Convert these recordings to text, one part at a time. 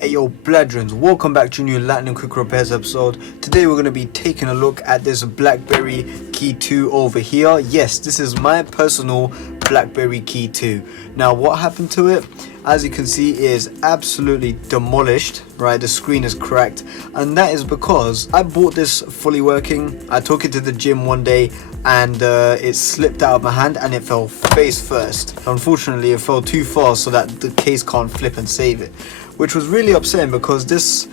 Hey yo bladrons, welcome back to a new lightning quick repairs episode. Today we're going to be taking a look at this BlackBerry Key2 over here. Yes, this is my personal BlackBerry Key2. Now what happened to it, as you can see, is absolutely demolished, right? The screen is cracked, and that is because I bought this fully working. I took it to the gym one day and it slipped out of my hand and it fell face first. Unfortunately it fell too fast so that the case can't flip and save it, which was really upsetting because this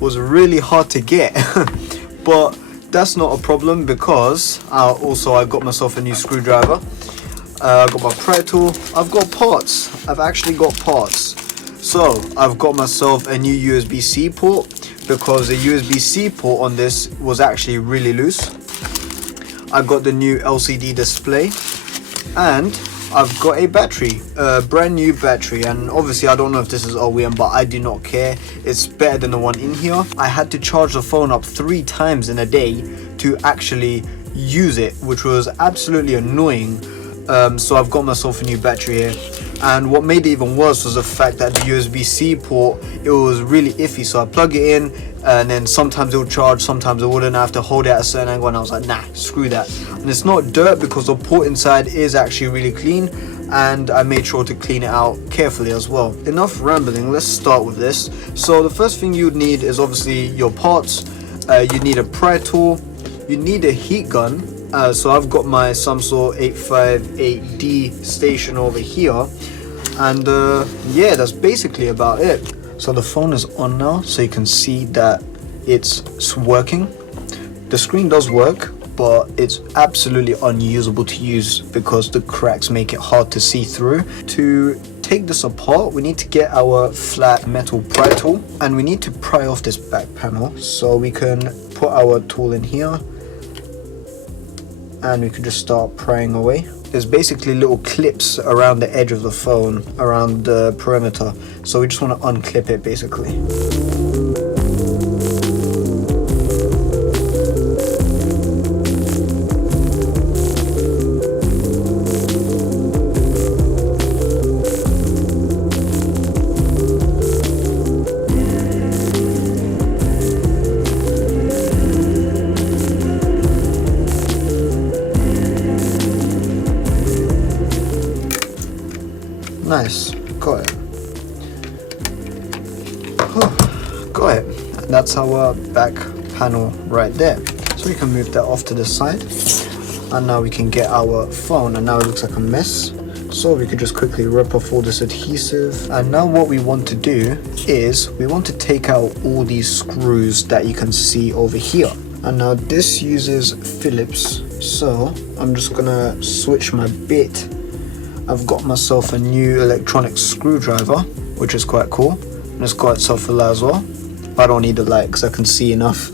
was really hard to get. But that's not a problem because also I got myself a new screwdriver. I got my pry tool. I've got parts. I've actually got parts. So I've got myself a new USB-C port because the USB-C port on this was actually really loose. I got the new LCD display, and I've got a battery, a brand new battery, and obviously I don't know if this is OEM, but I do not care. It's better than the one in here. I had to charge the phone up 3 times in a day to actually use it, which was absolutely annoying. So I've got myself a new battery here, and what made it even worse was the fact that the USB-C port, it was really iffy. So I plug it in and then sometimes it would charge, sometimes it wouldn't. I have to hold it at a certain angle, and I was like, nah, screw that. And it's not dirt because the port inside is actually really clean, and I made sure to clean it out carefully as well. Enough rambling, let's start with this. So the first thing you'd need is obviously your parts. You need a pry tool, you need a heat gun. So I've got my Samsung 858D station over here, and yeah, that's basically about it. So the phone is on now, so you can see that it's working. The screen does work, but it's absolutely unusable to use because the cracks make it hard to see through. To take this apart, we need to get our flat metal pry tool, and we need to pry off this back panel. So we can put our tool in here, and we can just start prying away. There's basically little clips around the edge of the phone, around the perimeter, so we just want to unclip it basically. Nice, got it. Got it. And that's our back panel right there. So we can move that off to the side, and now we can get our phone, and now it looks like a mess. So we could just quickly rip off all this adhesive. And now what we want to do is we want to take out all these screws that you can see over here. And now this uses Phillips, so I'm just gonna switch my bit. I've got myself a new electronic screwdriver, which is quite cool, and it's got itself a light as well. I don't need the light because I can see enough.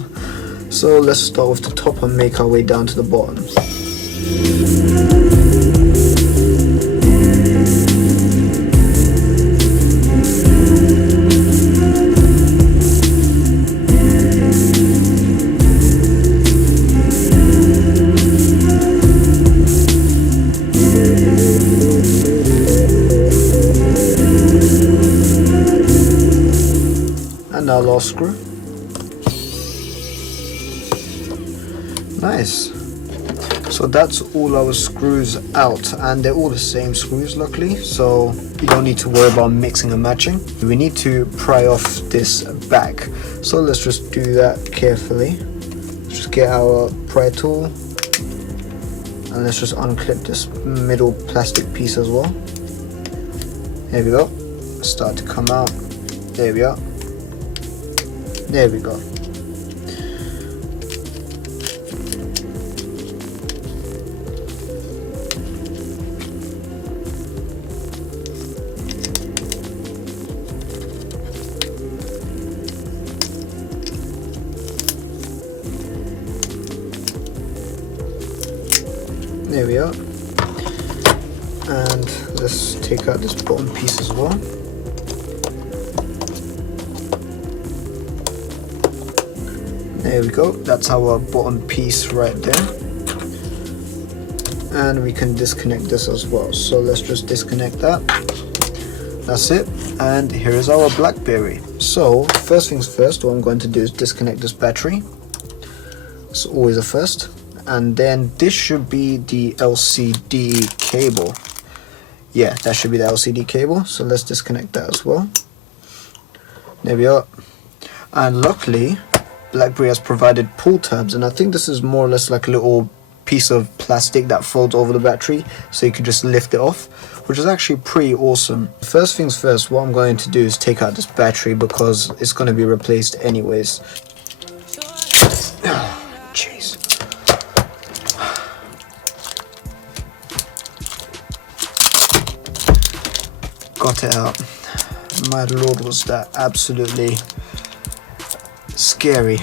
So let's start with the top and make our way down to the bottom. And our last screw. Nice. So that's all our screws out, and they're all the same screws luckily, so you don't need to worry about mixing and matching. We need to pry off this back, so let's just do that carefully. Let's just get our pry tool, and let's just unclip this middle plastic piece as well. There we go. Start to come out. There we are. There we go. There we are. And let's take out this bottom piece as well. There we go, that's our bottom piece right there. And we can disconnect this as well. So let's just disconnect that. That's it. and here is our BlackBerry. So first things first, what I'm going to do is disconnect this battery. It's always a first. And then this should be the LCD cable. Yeah, that should be the LCD cable, so let's disconnect that as well. There we are. And luckily BlackBerry has provided pull tabs, and I think this is more or less like a little piece of plastic that folds over the battery, so you can just lift it off, which is actually pretty awesome. First things first, what I'm going to do is take out this battery because it's going to be replaced anyways. Jeez. Got it out. My lord, was that absolutely scary.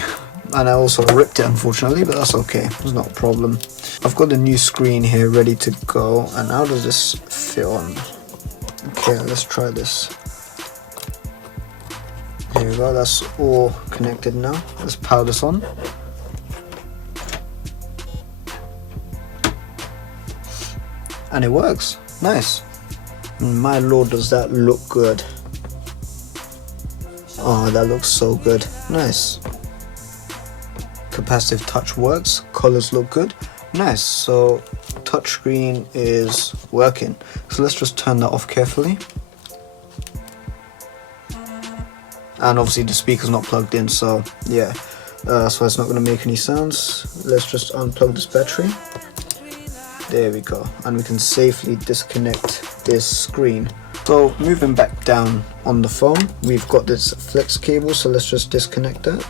And I also ripped it, unfortunately, but that's okay, it's not a problem. I've got the new screen here ready to go, and how does this fit on? Okay, let's try this. There we go, that's all connected now. Let's power this on. And it works, nice. My lord, does that look good. Oh, that looks so good, nice. Capacitive touch works, colors look good, nice. So touchscreen is working, so let's just turn that off carefully. And obviously the speaker's not plugged in, so yeah, so it's not going to make any sounds. Let's just unplug this battery. There we go, and we can safely disconnect this screen. So moving back down on the phone, we've got this flex cable, so let's just disconnect that.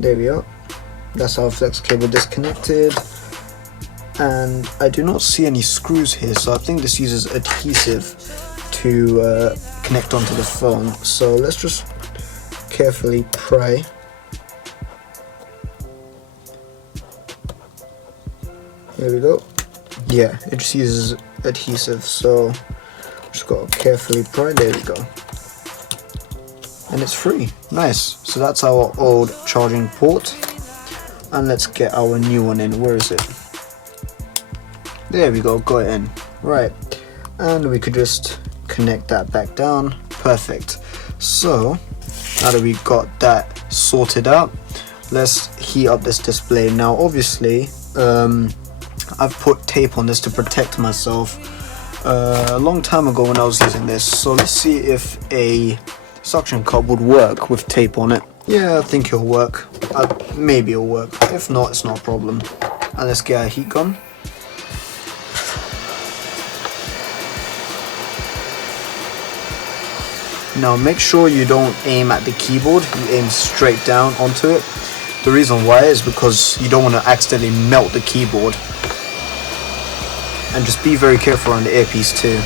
There we are, that's our flex cable disconnected, and I do not see any screws here, so I think this uses adhesive to connect onto the phone. So let's just carefully pry. There we go. Yeah, it just uses adhesive, so just got to carefully pry. There we go. And it's free, nice. So that's our old charging port, and let's get our new one in. Where is it? There we go, got it in. Right, and we could just connect that back down. Perfect. So now that we got that sorted out, let's heat up this display. Now obviously I've put tape on this to protect myself a long time ago when I was using this, so let's see if a suction cup would work with tape on it. Yeah, I think it'll work. Maybe it'll work. If not, it's not a problem. And let's get our heat gun. Now make sure you don't aim at the keyboard, you aim straight down onto it. The reason why is because you don't want to accidentally melt the keyboard. And just be very careful on the earpiece too.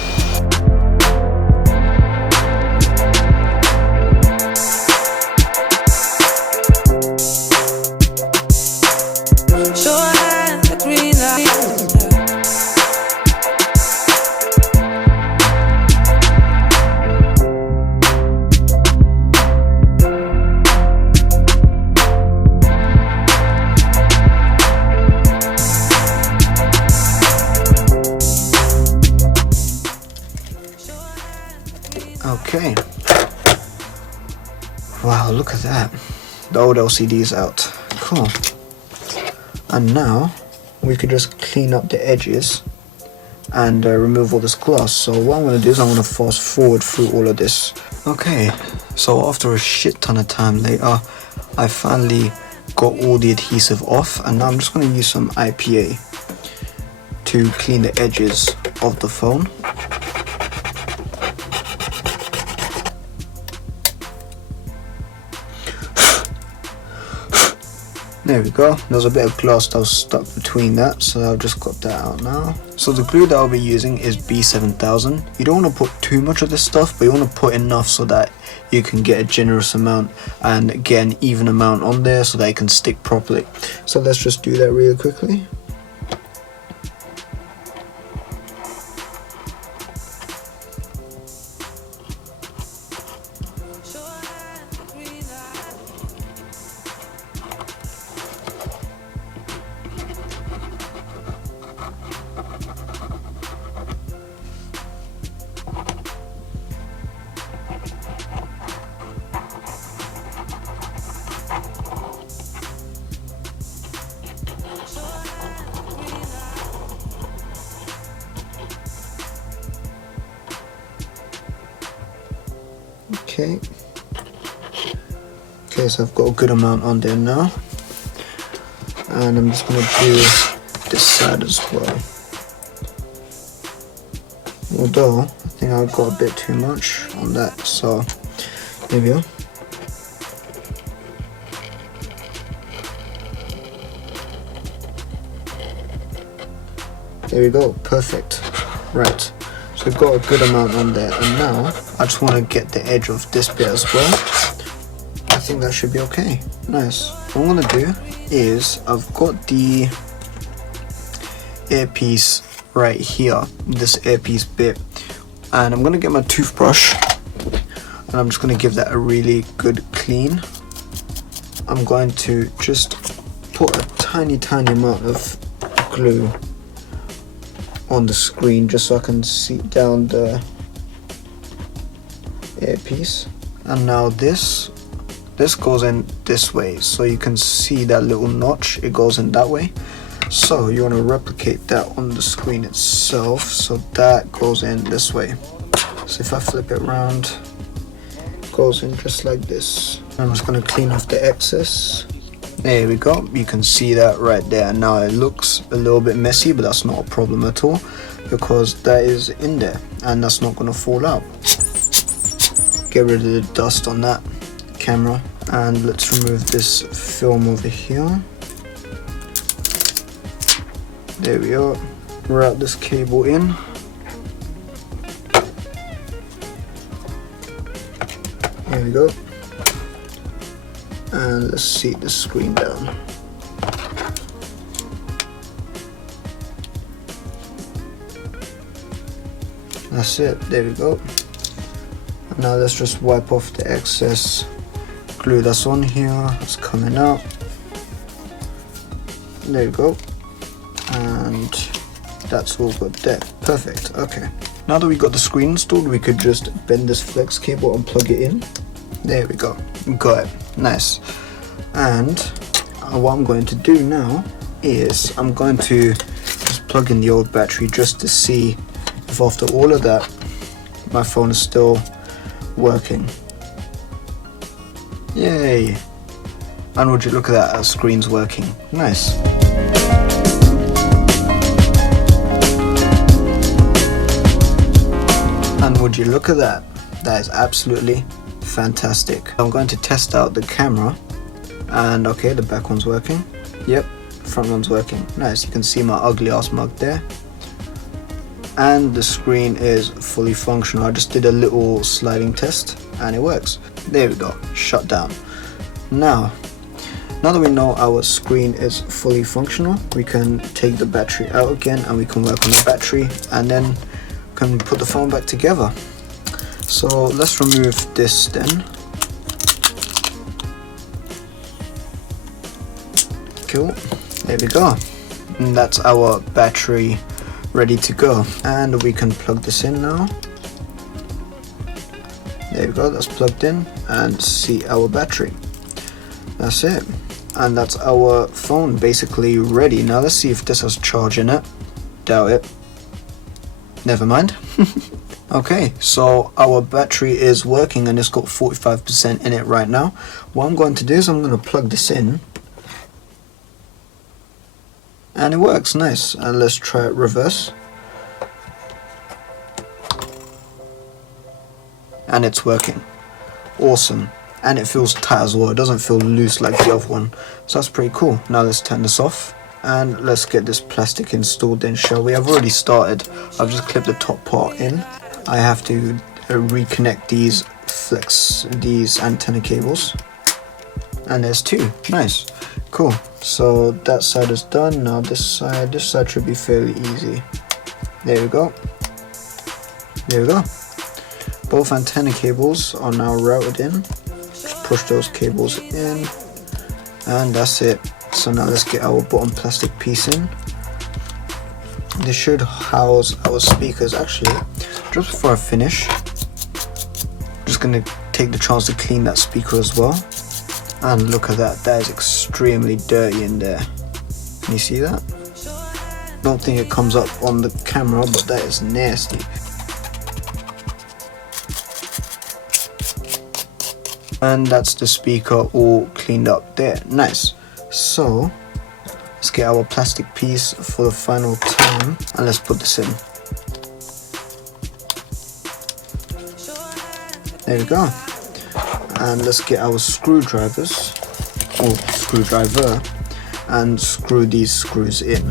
Okay. Wow, look at that. The old LCD is out. Cool. And now we could just clean up the edges and remove all this gloss. So what I'm going to do is I'm going to fast forward through all of this. Okay, so after a shit ton of time later, I finally got all the adhesive off, and now I'm just going to use some IPA to clean the edges of the phone. There we go, there's a bit of gloss that was stuck between that, so I've just got that out now. So the glue that I'll be using is B7000. You don't want to put too much of this stuff, but you want to put enough so that you can get a generous amount and get an even amount on there so that it can stick properly. So let's just do that really quickly. Okay. Okay, so I've got a good amount on there now. And I'm just gonna do this side as well. Although, I think I've got a bit too much on that, so there we go. There we go, perfect. Right, so we've got a good amount on there, and now I just want to get the edge of this bit as well. I think that should be okay. Nice. What I'm going to do is I've got the earpiece right here, this earpiece bit, and I'm going to get my toothbrush and I'm just going to give that a really good clean. I'm going to just put a tiny amount of glue on the screen just so I can see down the earpiece. And now this goes in this way, so you can see that little notch, it goes in that way. So you want to replicate that on the screen itself, so that goes in this way. So if I flip it around, it goes in just like this. I'm just going to clean off the excess. There we go, you can see that right there. Now it looks a little bit messy, but that's not a problem at all because that is in there and that's not going to fall out. Get rid of the dust on that camera, and let's remove this film over here. There we are. Route this cable in. There we go. And let's seat the screen down. That's it, there we go. And now let's just wipe off the excess glue that's on here, it's coming out. There you go. And that's all good there, perfect, okay. Now that we got the screen installed, we could just bend this flex cable and plug it in. There we go, got it, nice. And what I'm going to do now is I'm going to just plug in the old battery just to see if after all of that my phone is still working. Yay! And would you look at that, our screen's working, nice. And would you look at that, that is absolutely fantastic. I'm going to test out the camera, and okay, the back one's working, yep, front one's working, nice. You can see my ugly ass mug there, and the screen is fully functional. I just did a little sliding test and it works. There we go, shut down. Now that we know our screen is fully functional, we can take the battery out again and we can work on the battery, and then can put the phone back together. So let's remove this then. Cool, there we go. And that's our battery ready to go. And we can plug this in now. There we go, that's plugged in, and see our battery. That's it. And that's our phone basically ready. Now let's see if this has charge in it. Doubt it. Never mind. Okay, so our battery is working and it's got 45% in it right now. What I'm going to do is I'm going to plug this in. And it works, nice. And let's try it reverse. And it's working. Awesome. And it feels tight as well, it doesn't feel loose like the other one. So that's pretty cool. Now let's turn this off. And let's get this plastic installed in, shall we? I've already started. I've just clipped the top part in. I have to reconnect these antenna cables. And there's two, nice, cool. So that side is done. Now this side should be fairly easy. There we go. There we go. Both antenna cables are now routed in. Just push those cables in, and that's it. So now let's get our bottom plastic piece in. This should house our speakers. Actually, just before I finish, I'm just gonna take the chance to clean that speaker as well. And look at that, that is extremely dirty in there. Can you see that? Don't think it comes up on the camera, but that is nasty. And that's the speaker all cleaned up there. Nice. So let's get our plastic piece for the final time and let's put this in. There we go. And let's get our screwdrivers, or screwdriver, and screw these screws in.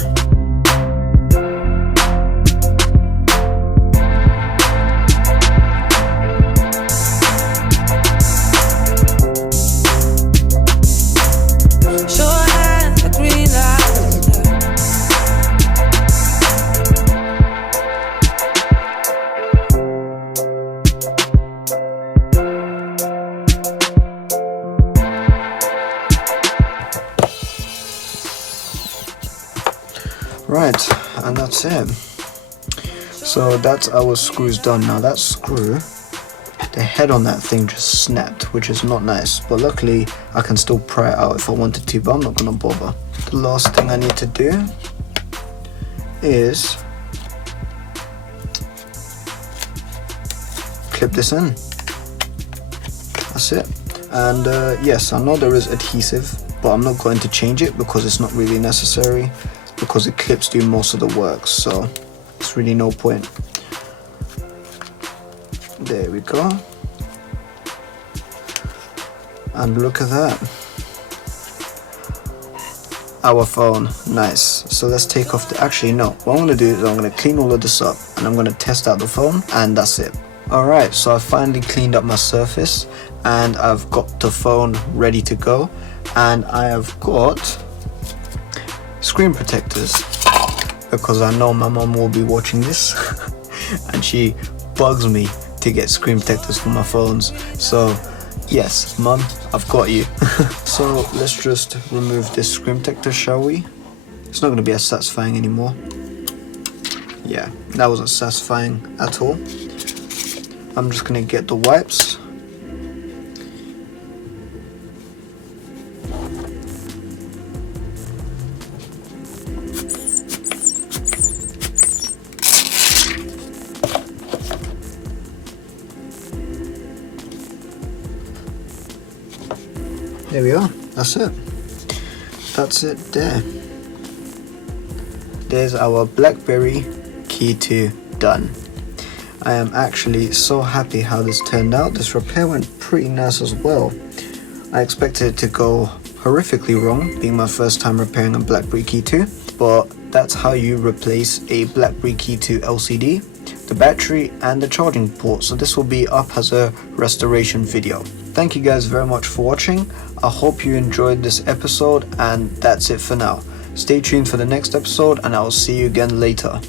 Right, and that's it. So that's our screws done. Now that screw, the head on that thing just snapped, which is not nice, but luckily I can still pry it out if I wanted to, but I'm not gonna bother. The last thing I need to do is clip this in. That's it. And yes, I know there is adhesive, but I'm not going to change it because it's not really necessary, because the clips do most of the work, so it's really no point. There we go. And look at that. Our phone, nice. So let's take off the, actually no, what I'm gonna do is I'm gonna clean all of this up and I'm gonna test out the phone, and that's it. Alright, so I finally cleaned up my surface and I've got the phone ready to go, and I have got screen protectors because I know my mom will be watching this and she bugs me to get screen protectors for my phones. So yes, mom, I've got you. So let's just remove this screen protector, shall we? It's not going to be as satisfying anymore. Yeah, that wasn't satisfying at all. I'm just going to get the wipes. There we are, that's it. That's it there. There's our BlackBerry Key2 done. I am actually so happy how this turned out. This repair went pretty nice as well. I expected it to go horrifically wrong, being my first time repairing a BlackBerry Key2, but that's how you replace a BlackBerry Key2 LCD, the battery and the charging port. So this will be up as a restoration video. Thank you guys very much for watching. I hope you enjoyed this episode, and that's it for now. Stay tuned for the next episode and I will see you again later.